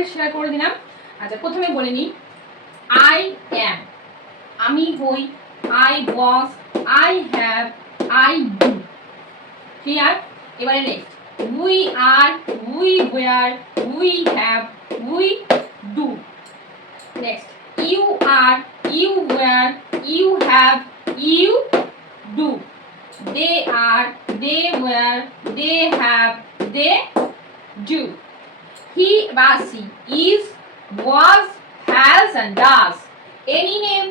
আজকে শেয়ার করে দিলাম। আচ্ছা, প্রথমে বলে নিই, আই অ্যাম, আমি হই, I was, I have, I do. Clear? এবারে next, we are, we were, we have, we do. Next, you are, you were, you have, you do. They are, they were, they have, they do. He বা she is, was, has and does. Any name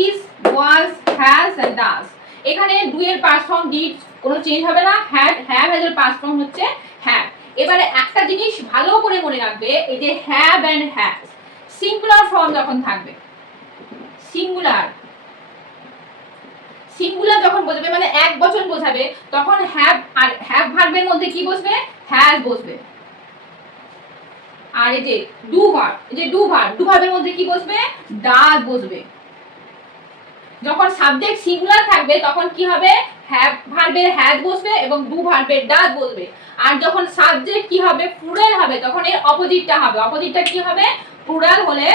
is, was, has and does. এখানে do এর past form did কোনো change হবে না। Had, have এর past form হচ্ছে have. এবারে একটা জিনিস ভালো করে মনে রাখবে, এই যে have and has singular form যখন থাকবে, সিঙ্গুলার যখন বোঝাবে মানে এক বচন বোঝাবে, তখন হ্যাভ আর হ্যাভ ভার্বের মধ্যে কি বসবে? হ্যাজ বসবে। আর এই যে ডু ভার্ব, এই যে ডু ভার্বের মধ্যে কি বসবে? ডাজ বসবে। যখন সাবজেক্ট সিঙ্গুলার থাকবে তখন কি হবে? হ্যাভ ভার্বের হ্যাজ বসবে এবং ডু ভার্বের ডাজ বসবে। আর যখন সাবজেক্ট কি হবে? প্লুরাল হবে, তখন এর অপোজিটটা হবে। অপোজিটটা কি হবে? প্লুরাল হলে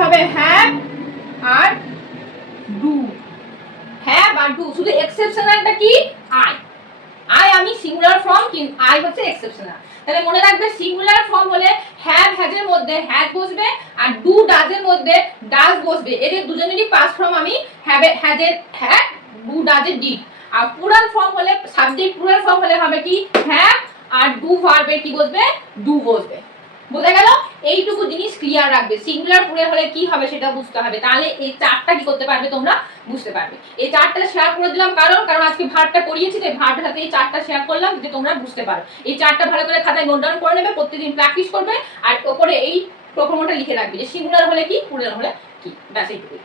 হবে হ্যাভ আর ডু। হ্যাভ আর ডু, শুধু এক্সেপশনালটা কি? আই আমি সিঙ্গুলার ফর্ম, কিন্তু আই হচ্ছে এক্সেপশনাল। তাহলে মনে রাখবে, সিঙ্গুলার ফর্ম হলে হ্যাভ হ্যাজের মধ্যে হ্যাজ বসবে আর ডু ডাজের মধ্যে ডাজ বসবে। এদের দুজনেরই পাস্ট ফর্ম আমি হ্যাভ হ্যাজের হ্যাভ, ডু ডাজের ডিড। আর প্লুরাল ফর্ম হলে, সাবজেক্ট প্লুরাল ফর্ম হলে হবে কি? হ্যাভ আর ডু ভার্বের কি বসবে? ডু বসবে। বোঝা গেল? এইটুকু জিনিস ক্লিয়ার রাখবে। সিঙ্গুলার প্লুরাল হলে কি হবে সেটা বুঝতে হবে, তাহলে এই চারটা কি করতে পারবে তোমরা? বুঝতে পারবে। এই চারটা শেয়ার করে দিলাম কারণ আজকে ভার্বটা করিয়েছি, যে ভার্বের সাথে এই চারটা শেয়ার করলাম যে তোমরা বুঝতে পারো। এই চারটা ভালো করে খাতায় নোট ডাউন করে নেবে, প্রত্যেকদিন প্র্যাকটিস করবে, আর উপরে এই প্রকরণটা লিখে রাখবে যে সিঙ্গুলার হলে কি, প্লুরাল হলে কি। ব্যাস এইটুকুই।